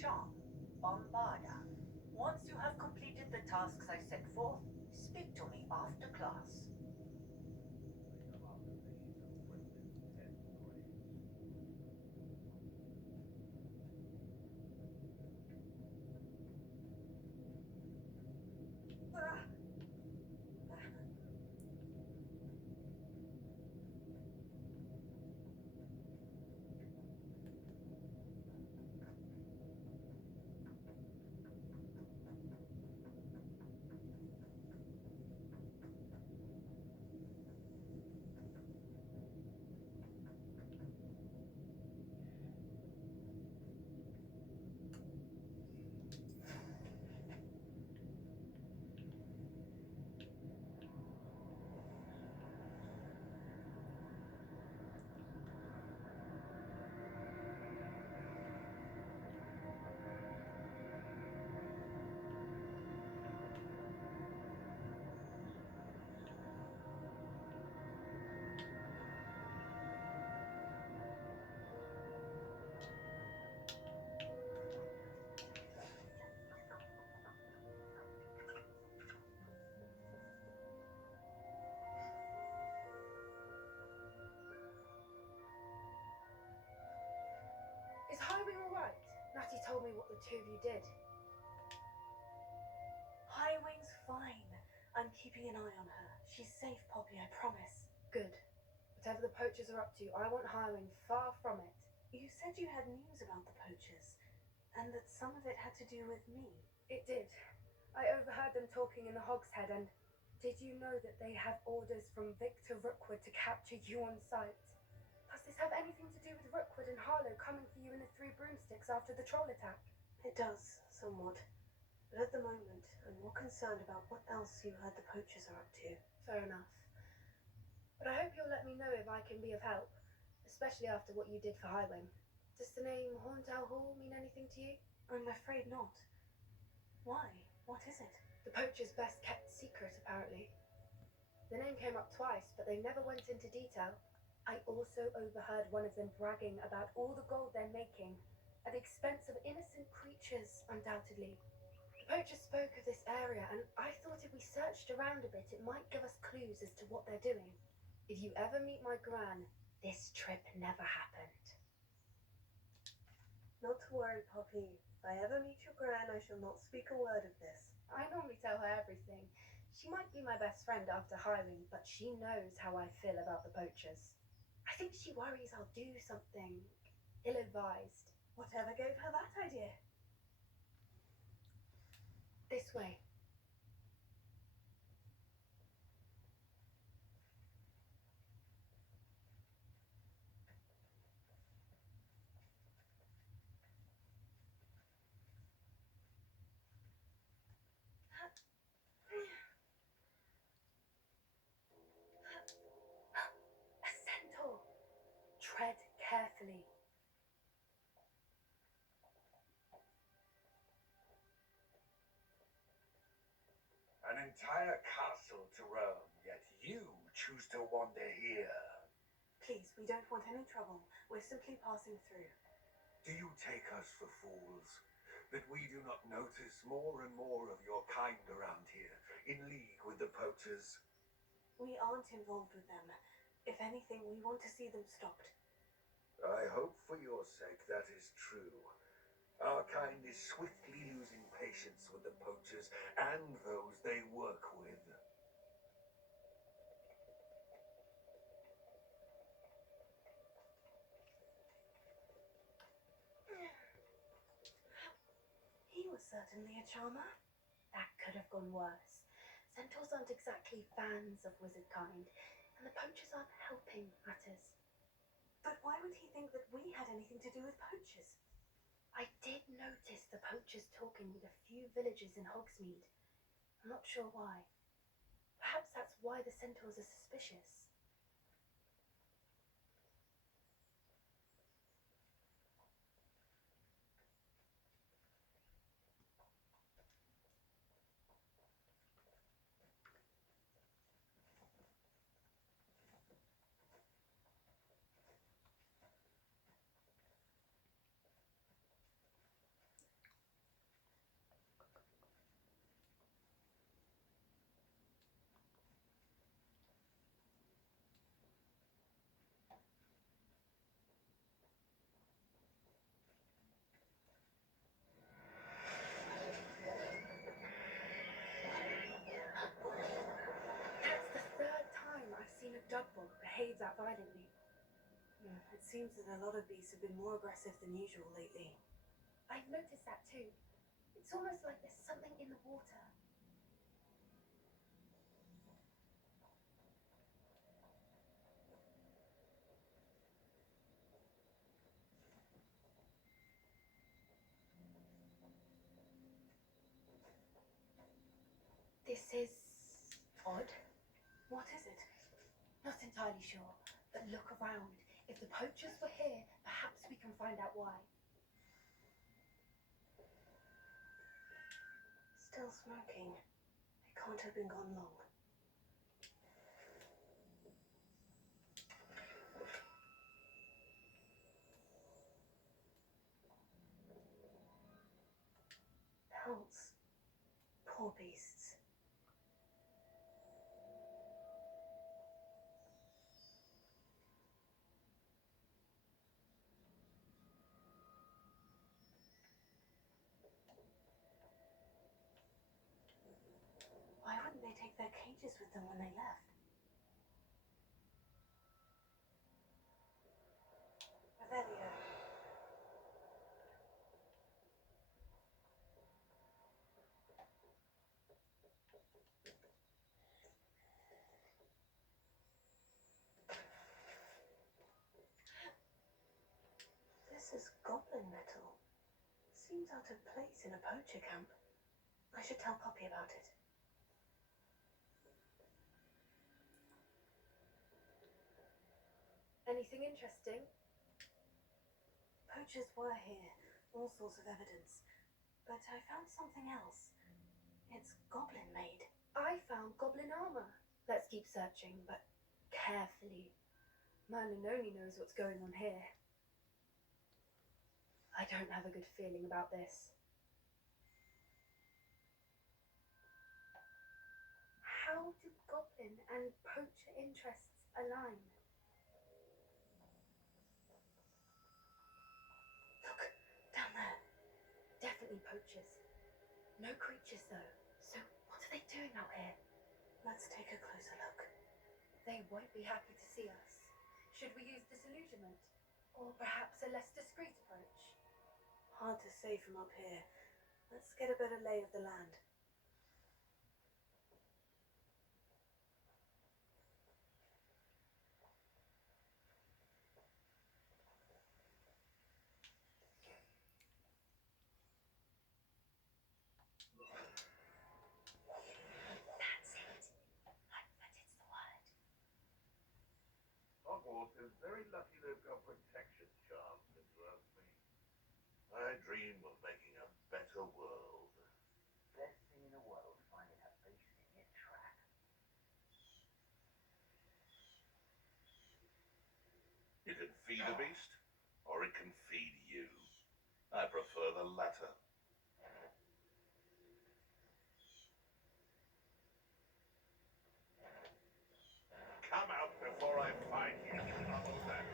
Charm, Bombarda. Once you have completed the tasks I set forth, speak to me after class. Is Highwing alright? Natty told me what the two of you did. Highwing's fine. I'm keeping an eye on her. She's safe, Poppy, I promise. Good. Whatever the poachers are up to, I want Highwing far from it. You said you had news about the poachers, and that some of it had to do with me. It did. I overheard them talking in the Hogshead, and did you know that they have orders from Victor Rookwood to capture you on sight? Does this have anything to do with Rookwood and Harlow coming for you in the Three Broomsticks after the troll attack? It does, somewhat. But at the moment, I'm more concerned about what else you heard the poachers are up to. Fair enough. But I hope you'll let me know if I can be of help, especially after what you did for Highwing. Does the name Horntown Hall mean anything to you? I'm afraid not. Why? What is it? The poacher's best kept secret, apparently. The name came up twice, but they never went into detail. I also overheard one of them bragging about all the gold they're making, at the expense of innocent creatures, undoubtedly. The poachers spoke of this area, and I thought if we searched around a bit, it might give us clues as to what they're doing. If you ever meet my gran, this trip never happened. Not to worry, Poppy. If I ever meet your gran, I shall not speak a word of this. I normally tell her everything. She might be my best friend after Highwing, but she knows how I feel about the poachers. I think she worries I'll do something ill-advised. Whatever gave her that idea? This way. A centaur. Tread carefully. An entire castle to roam, yet you choose to wander here. Please, we don't want any trouble. We're simply passing through. Do you take us for fools? That we do not notice more and more of your kind around here, in league with the poachers? We aren't involved with them. If anything, we want to see them stopped. I hope for your sake that is true. Our kind is swiftly losing patience with the poachers and those they work with. He was certainly a charmer. That could have gone worse. Centaurs aren't exactly fans of wizard kind, and the poachers aren't helping matters. But why would he think that we had anything to do with poachers? I did notice the poachers talking with a few villagers in Hogsmeade. I'm not sure why. Perhaps that's why the centaurs are suspicious. breeds out violently. It seems that a lot of beasts have been more aggressive than usual lately. I've noticed that too. It's almost like there's something in the water. This is odd. What is it? Not entirely sure, but look around. If the poachers were here, perhaps we can find out why. Still smoking. It can't have been gone long. Pelts. Poor beasts. Why wouldn't they take their cages with them when they left? Revelio. This is goblin metal. Seems out of place in a poacher camp. I should tell Poppy about it. Anything interesting? Poachers were here. All sorts of evidence. But I found something else. It's goblin made. I found goblin armor. Let's keep searching, but carefully. Merlin only knows what's going on here. I don't have a good feeling about this. How do goblin and poacher interests align? Look, down there. Definitely poachers. No creatures though. So what are they doing out here? Let's take a closer look. They won't be happy to see us. Should we use disillusionment? Or perhaps a less discreet approach? Hard to say from up here. Let's get a better lay of the land. That's it. I bet it's the word. Hogwarts is very lucky they've got protection charms, if you ask me. I dream of making a better world. Best thing in the world, finding a beast in your trap. You can feed a beast, or it can feed you. I prefer the latter. Come out before I find you, troubleman.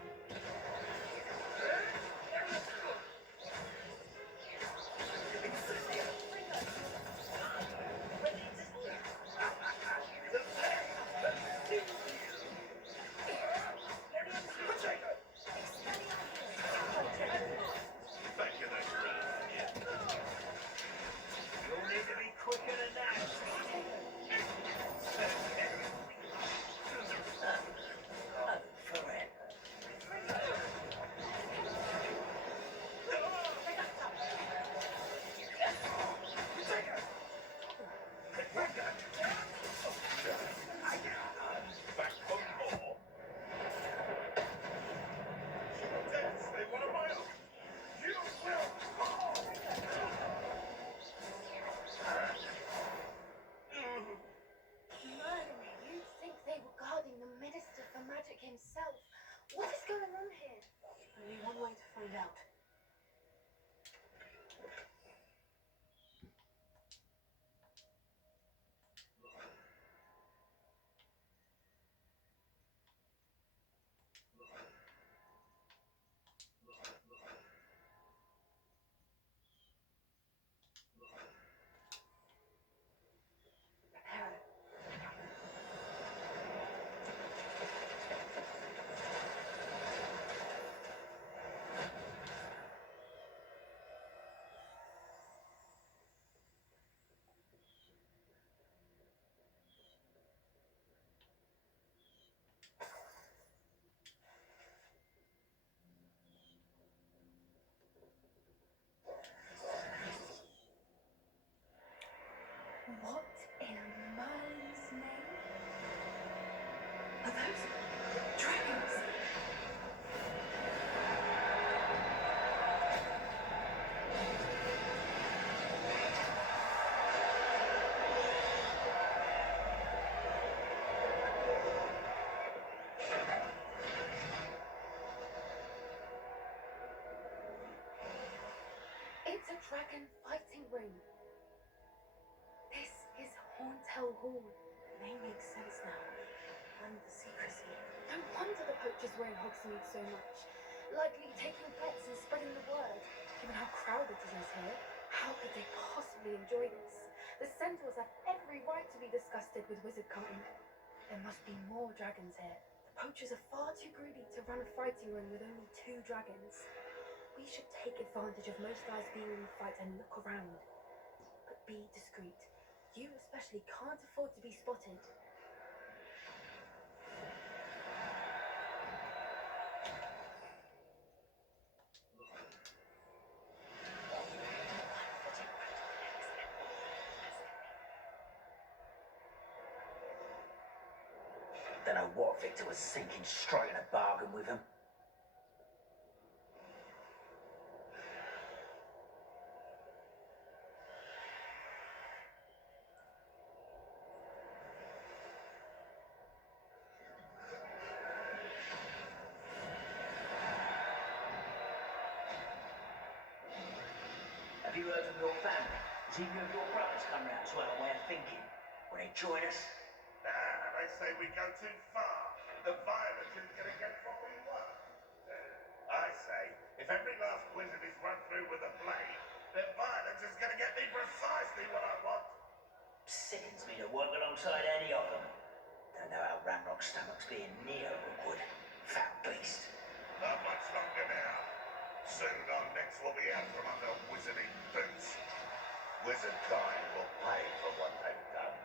Back in the ground, yeah. What in Merlin's name? Are those dragons? It's a dragon fighting ring. This is Hauntel Hall. They make sense now. And the secrecy. No wonder the poachers were in Hogsmeade so much. Likely taking pets and spreading the word. Given how crowded it is here, how could they possibly enjoy this? The centaurs have every right to be disgusted with wizard cunning. There must be more dragons here. The poachers are far too greedy to run a fighting ring with only 2 dragons. We should take advantage of most eyes being in the fight and look around. But be discreet. You especially can't afford to be spotted. Don't know what Victor was thinking, striking a bargain with him. Have you heard from your family? Has either of your brothers come round to our way of thinking? Will they join us? Nah, they say we go too far. The violence is gonna get what we want. I say, if every last wizard is run through with a blade, then violence is gonna get me precisely what I want. Sickens me to work alongside any of them. Don't know how Ramrock's stomach's being near Rookwood. Foul beast. Not much longer now. Soon our necks will be out from under wizarding boots. Wizard kind will pay for what they've done.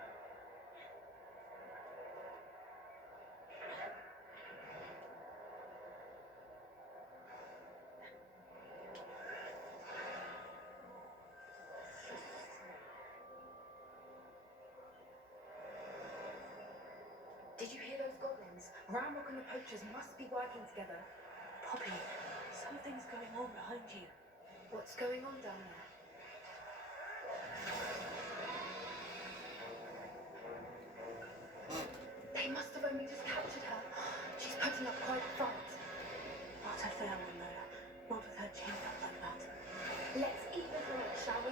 Did you hear those goblins? Ramrock and the poachers must be working together. Poppy, something's going on behind you. What's going on down there? They must have only just captured her. She's putting up quite a fight. Not a fair one, though. Not with her chained up like that. Let's even her up, shall we?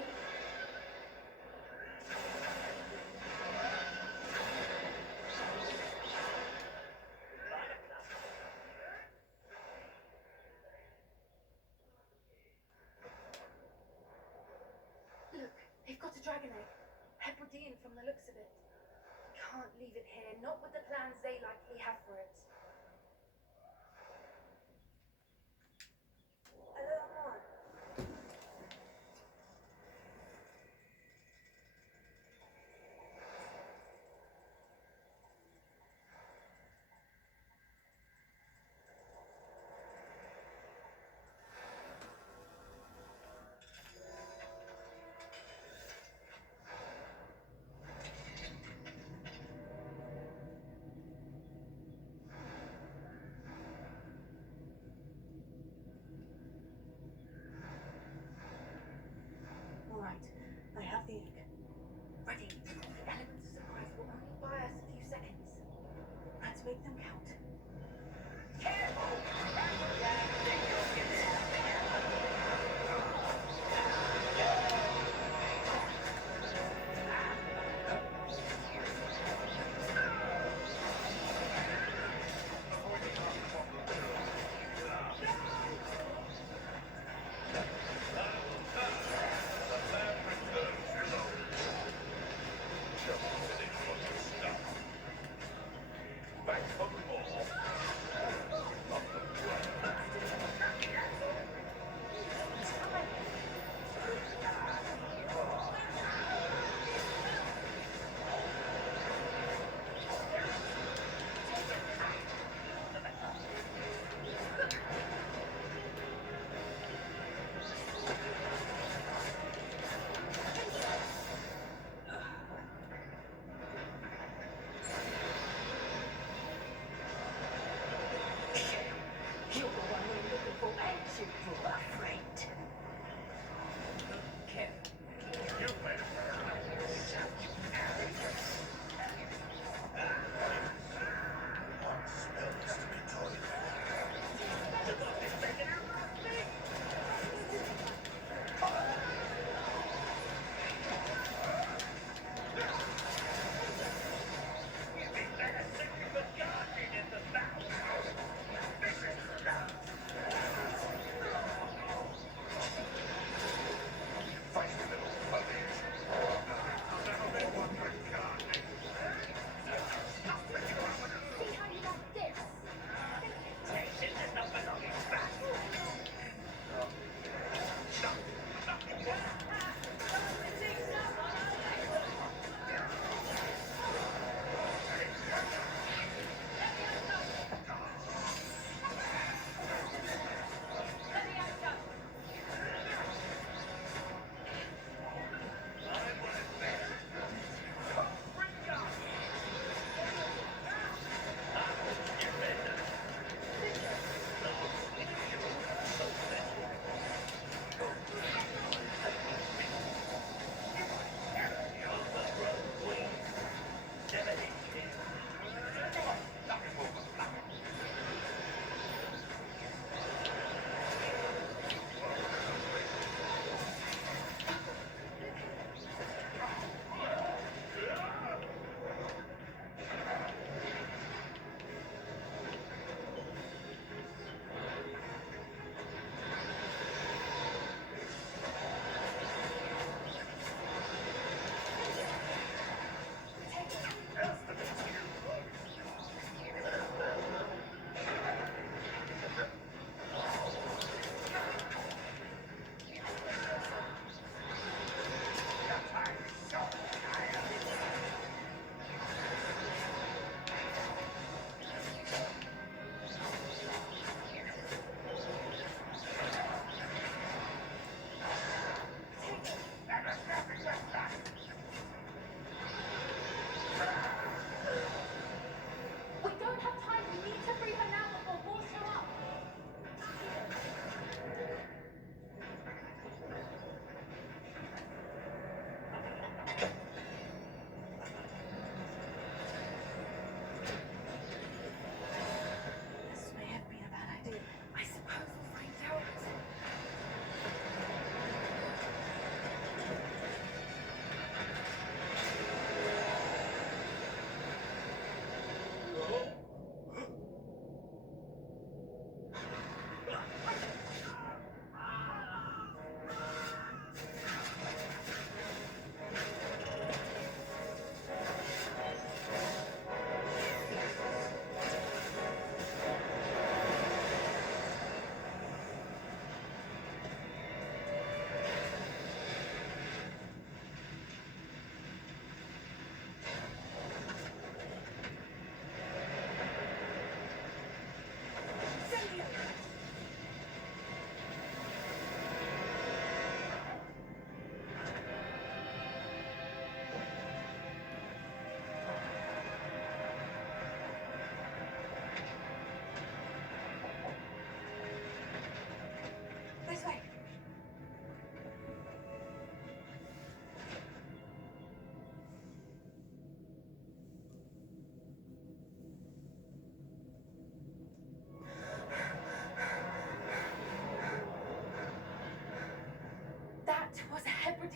Look, they've got a dragon egg. Hebridean from the looks of it. Can't leave it here, not with the plans they likely have for it. A little more. All right, I have the egg. Ready. The elements of surprise will only buy us a few seconds. Let's make them count.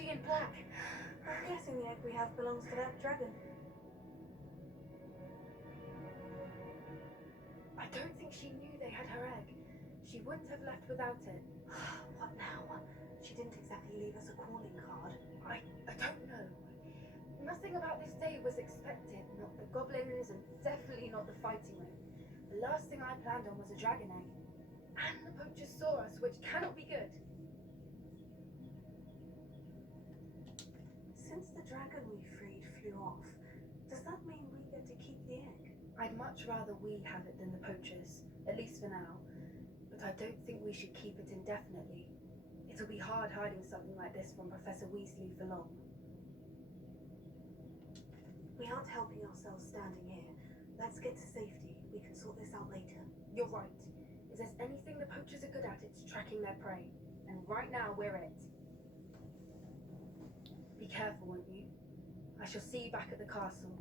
in black. I'm guessing the egg we have belongs to that dragon. I don't think she knew they had her egg. She wouldn't have left without it. What now? She didn't exactly leave us a calling card. I don't know. Nothing about this day was expected. Not the goblins and definitely not the fighting ring. The last thing I planned on was a dragon egg. And the poachers saw us, which cannot be good. Since the dragon we freed flew off, does that mean we get to keep the egg? I'd much rather we have it than the poachers, at least for now. But I don't think we should keep it indefinitely. It'll be hard hiding something like this from Professor Weasley for long. We aren't helping ourselves standing here. Let's get to safety. We can sort this out later. You're right. If there's anything the poachers are good at, it's tracking their prey. And right now, we're it. Be careful, won't you? I shall see you back at the castle.